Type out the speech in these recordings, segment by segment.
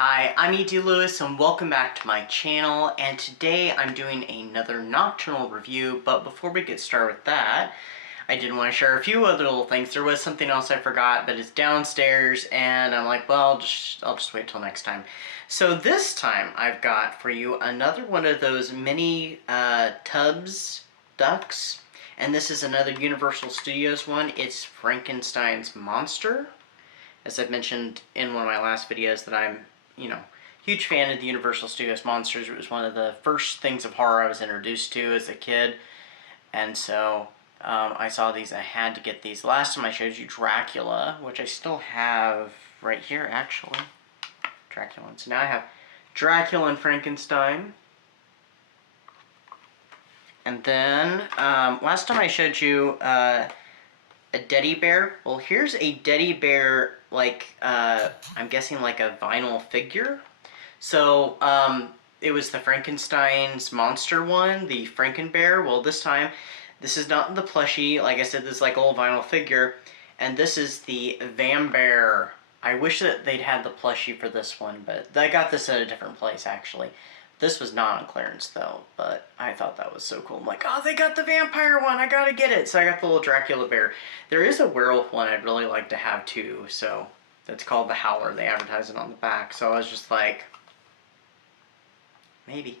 Hi, I'm E.D. Lewis and welcome back to my channel, and today I'm doing another nocturnal review. But before we get started with that, I did want to share a few other little things. There was something else I forgot, but it's downstairs and I'm like, well, I'll just wait till next time. So this time I've got for you another one of those mini tubs ducks, and this is another Universal Studios one. It's Frankenstein's Monster. As I've mentioned in one of my last videos that I'm huge fan of the Universal Studios monsters. It was one of the first things of horror I was introduced to as a kid, and so I saw these. I had to get these. Last time I showed you Dracula, which I still have right here, actually. Dracula. So now I have Dracula and Frankenstein. And then last time I showed you a teddy bear. Well, here's a teddy bear, like I'm guessing like a vinyl figure. So it was the Frankenstein's monster one, the Frankenbear. Well, this time this is not the plushie. Like I said, this is like old vinyl figure, and this is the Vambear. I wish that they'd had the plushie for this one, but I got this at a different place actually. This was not on clearance though, but I thought that was so cool. I'm like, oh, they got the vampire one, I gotta get it. So I got the little Dracula bear. There is a werewolf one I'd really like to have too, so that's called the Howler. They advertise it on the back, so I was just like, maybe.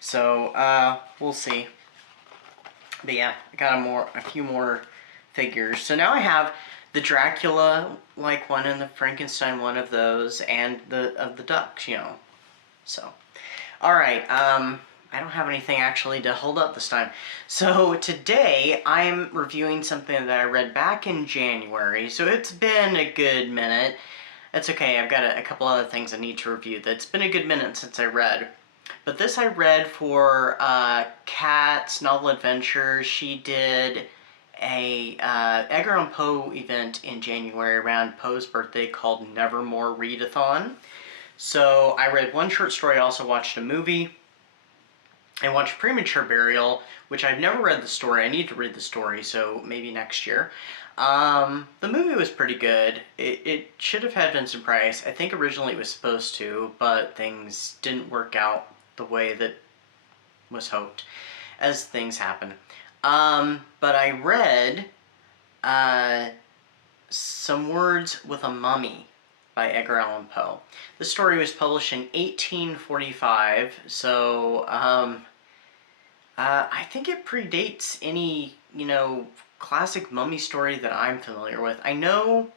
So, we'll see. But yeah, I got a few more figures. So now I have the Dracula like one and the Frankenstein one of those, and the ducks, So. Alright, I don't have anything actually to hold up this time. So today I'm reviewing something that I read back in January, so it's been a good minute. That's okay, I've got a couple other things I need to review. That's been a good minute since I read. But this I read for Kat's Novel Adventures. She did a Edgar Allan Poe event in January around Poe's birthday called Nevermore Readathon. So I read one short story, I also watched a movie. I watched Premature Burial, which I've never read the story. I need to read the story, so maybe next year. The movie was pretty good. It should have had Vincent Price. I think originally it was supposed to, but things didn't work out the way that was hoped, as things happen. But I read Some Words with a Mummy by Edgar Allan Poe. The story was published in 1845, so I think it predates any, classic mummy story that I'm familiar with. I know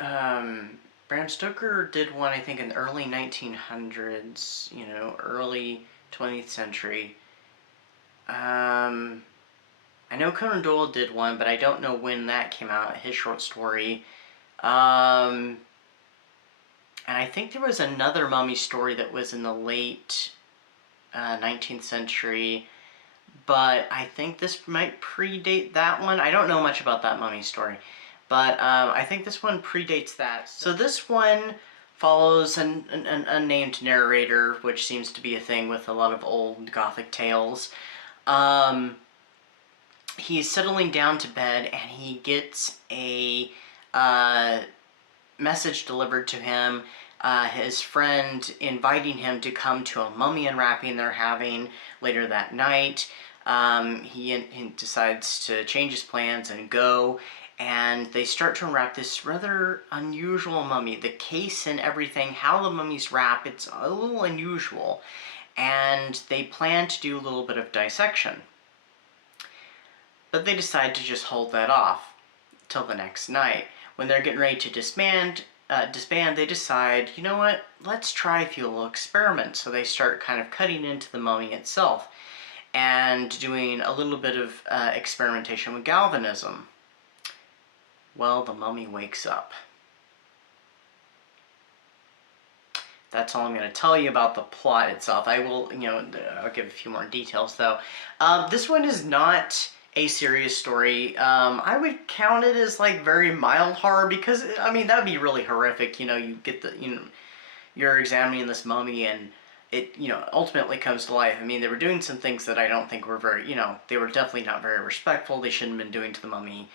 Bram Stoker did one, I think, in the early 1900s, early 20th century. I know Conan Doyle did one, but I don't know when that came out, his short story. And I think there was another mummy story that was in the late 19th century, but I think this might predate that one. I don't know much about that mummy story, but I think this one predates that. So this one follows an unnamed narrator, which seems to be a thing with a lot of old Gothic tales. He's settling down to bed and he gets a message delivered to him, his friend inviting him to come to a mummy unwrapping they're having later that night. He decides to change his plans and go, and they start to unwrap this rather unusual mummy. The case and everything, how the mummies wrap, it's a little unusual, and they plan to do a little bit of dissection. But they decide to just hold that off till the next night. When they're getting ready to disband, they decide, you know what, let's try a few little experiments. So they start kind of cutting into the mummy itself and doing a little bit of experimentation with galvanism. Well, the mummy wakes up. That's all I'm going to tell you about the plot itself. I will, I'll give a few more details though. This one is not a serious story. I would count it as like very mild horror because, I mean, that'd be really horrific. You get the, you're examining this mummy and it, ultimately comes to life. I mean, they were doing some things that I don't think were very, they were definitely not very respectful. They shouldn't have been doing to the mummy.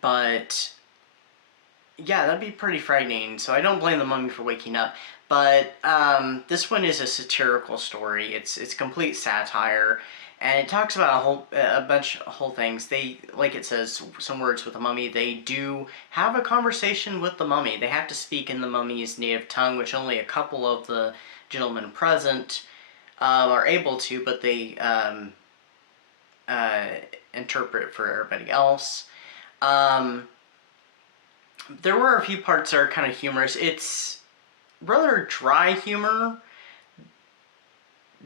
But Yeah, that'd be pretty frightening. So I don't blame the mummy for waking up. But this one is a satirical story. It's complete satire, and it talks about a whole things. They, like it says, some words with the mummy. They do have a conversation with the mummy. They have to speak in the mummy's native tongue, which only a couple of the gentlemen present are able to, but they uh, interpret for everybody else. Um, there were a few parts that are kind of humorous. It's rather dry humor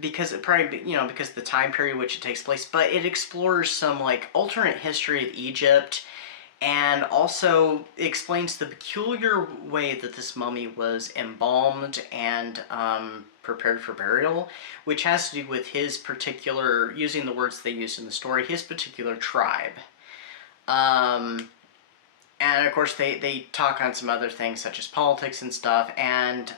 because it probably, because the time period which it takes place, but it explores some like alternate history of Egypt, and also explains the peculiar way that this mummy was embalmed and prepared for burial, which has to do with his particular, using the words they used in the story, his particular tribe. And of course they talk on some other things such as politics and stuff, and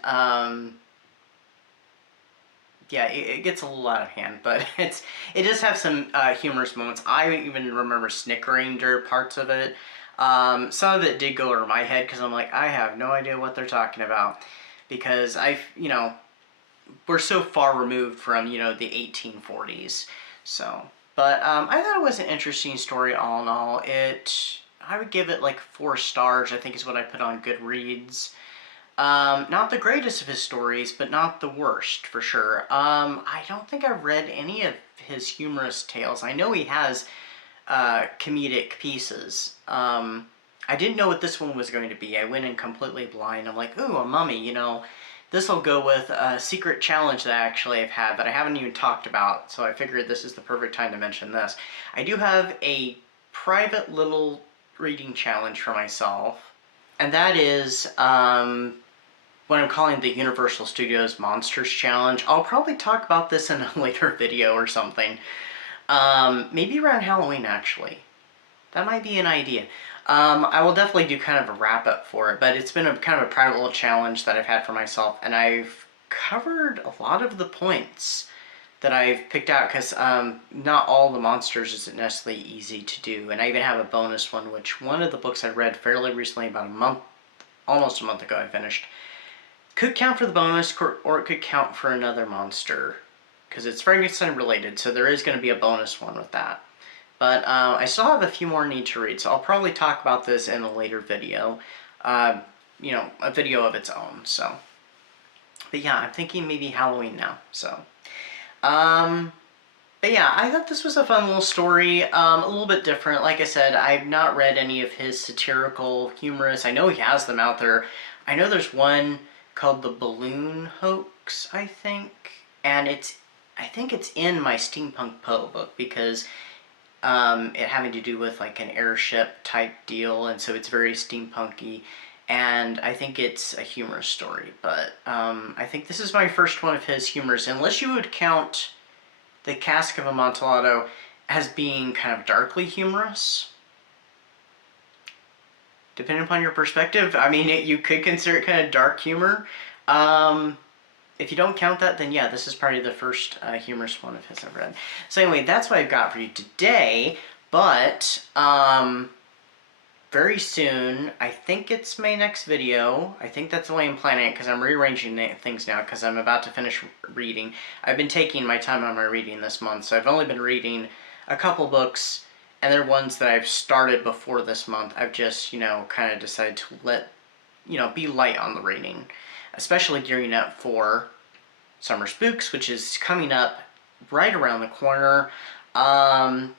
yeah, it gets a little out of hand, but it does have some humorous moments. I even remember snickering during parts of it. Some of it did go over my head because I'm like, I have no idea what they're talking about, because we're so far removed from, the 1840s. So, but I thought it was an interesting story all in all. I would give it like 4 stars, I think is what I put on Goodreads. Not the greatest of his stories, but not the worst, for sure. I don't think I've read any of his humorous tales. I know he has comedic pieces. I didn't know what this one was going to be. I went in completely blind. I'm like, ooh, a mummy, This will go with a secret challenge that I actually have had that I haven't even talked about, so I figured this is the perfect time to mention this. I do have a private little reading challenge for myself, and that is what I'm calling the Universal Studios Monsters Challenge. I'll probably talk about this in a later video or something. Maybe around Halloween, actually. That might be an idea. I will definitely do kind of a wrap-up for it, but it's been a kind of a private little challenge that I've had for myself, and I've covered a lot of the points that I've picked out, because not all the monsters isn't necessarily easy to do, and I even have a bonus one, which one of the books I read fairly recently, about almost a month ago I finished, could count for the bonus, or it could count for another monster, because it's Frankenstein related, so there is going to be a bonus one with that. But I still have a few more need to read, so I'll probably talk about this in a later video. A video of its own, so. But yeah, I'm thinking maybe Halloween now, so. But yeah, I thought this was a fun little story, a little bit different. Like I said, I've not read any of his satirical, humorous. I know he has them out there. I know there's one called The Balloon Hoax, I think. And I think it's in my Steampunk Poe book, because it having to do with like an airship type deal, and so it's very steampunky, and I think it's a humorous story, but I think this is my first one of his humors, unless you would count The Cask of Amontillado as being kind of darkly humorous. Depending upon your perspective, I mean, you could consider it kind of dark humor. If you don't count that, then yeah, this is probably the first humorous one of his I've read. So anyway, that's what I've got for you today, but very soon, I think it's my next video. I think that's the way I'm planning it, because I'm rearranging things now, because I'm about to finish reading. I've been taking my time on my reading this month, so I've only been reading a couple books, and they're ones that I've started before this month. I've just, kind of decided to let, be light on the reading, especially gearing up for Summer Spooks, which is coming up right around the corner.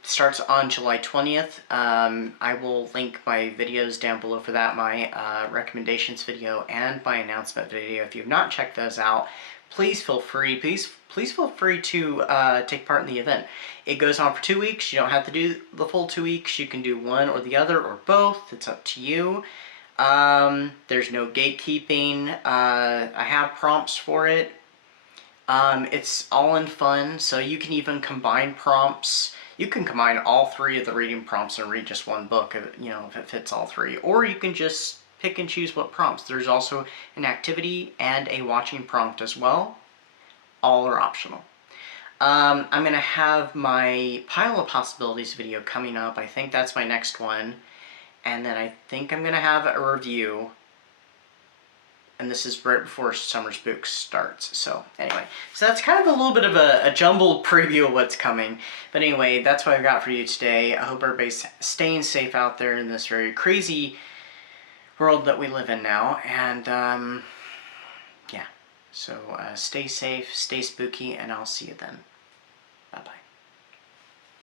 Starts on July 20th. I will link my videos down below for that, my recommendations video and my announcement video. If you have not checked those out, please feel free. Please feel free to take part in the event. It goes on for 2 weeks. You don't have to do the full 2 weeks. You can do one or the other or both. It's up to you. There's no gatekeeping. I have prompts for it. It's all in fun, so you can even combine prompts. You can combine all 3 of the reading prompts and read just one book, if it fits all 3. Or you can just pick and choose what prompts. There's also an activity and a watching prompt as well. All are optional. I'm going to have my Pile of Possibilities video coming up. I think that's my next one. and then I think I'm going to have a review. And this is right before Summer Spooks starts. So anyway, so that's kind of a little bit of a jumbled preview of what's coming. But anyway, that's what I've got for you today. I hope everybody's staying safe out there in this very crazy world that we live in now. And yeah, so stay safe, stay spooky, and I'll see you then. Bye-bye.